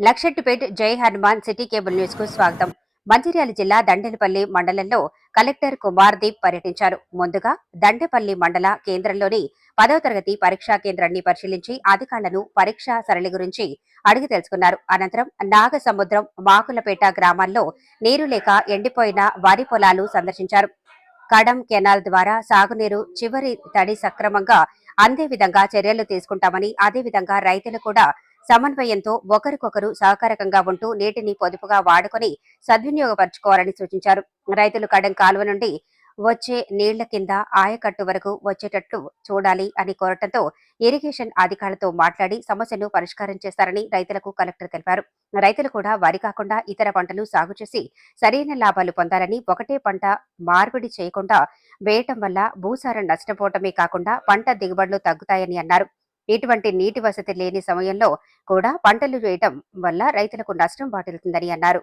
లక్షెట్టిపేట్ జై Hanuman city cable న్యూస్కు స్వాగతం. మంచిర్యాల జిల్లా దండేలపల్లి మండలంలో కలెక్టర్ కుమార్ దీప్ పర్యటించారు. ముందుగా దండేపల్లి మండల కేంద్రంలోని పదవ తరగతి పరీక్షా కేంద్రాన్ని పరిశీలించి అధికారులను పరీక్షా సరళి గురించి అడిగి తెలుసుకున్నారు. అనంతరం నాగసముద్రం మాకులపేట గ్రామాల్లో నీరు లేక ఎండిపోయిన వరి పొలాలు సందర్శించారు. కడం కెనాల్ ద్వారా సాగునీరు చివరి తడి సక్రమంగా అందే విధంగా చర్యలు తీసుకుంటామని అదేవిధంగా రైతులు కూడా సమన్వయంతో ఒకరికొకరు సహకారకంగా ఉంటూ నీటిని పొదుపుగా వాడుకొని సద్వినియోగపరచుకోవాలని సూచించారు. రైతులు కడం కాలువ నుండి వచ్చే నీళ్ళ కింద ఆయకట్టు వరకు వచ్చేటట్లు చూడాలి అని కోరటంతో ఇరిగేషన్ అధికారులతో మాట్లాడి సమస్యను పరిష్కారం చేస్తారని రైతులకు కలెక్టర్ తెలిపారు. రైతులు కూడా వరి కాకుండా ఇతర పంటలు సాగు చేసి సరైన లాభాలు పొందాలని ఒకటే పంట మార్పిడి చేయకుండా వేయటం వల్ల భూసారం నష్టపోవటమే కాకుండా పంట దిగుబడులు తగ్గుతాయని అన్నారు. ఇటువంటి నీటి వసతి లేని సమయంలో కూడా పంటలు వేయటం వల్ల రైతులకు నష్టం వాటిల్తుందని అన్నారు.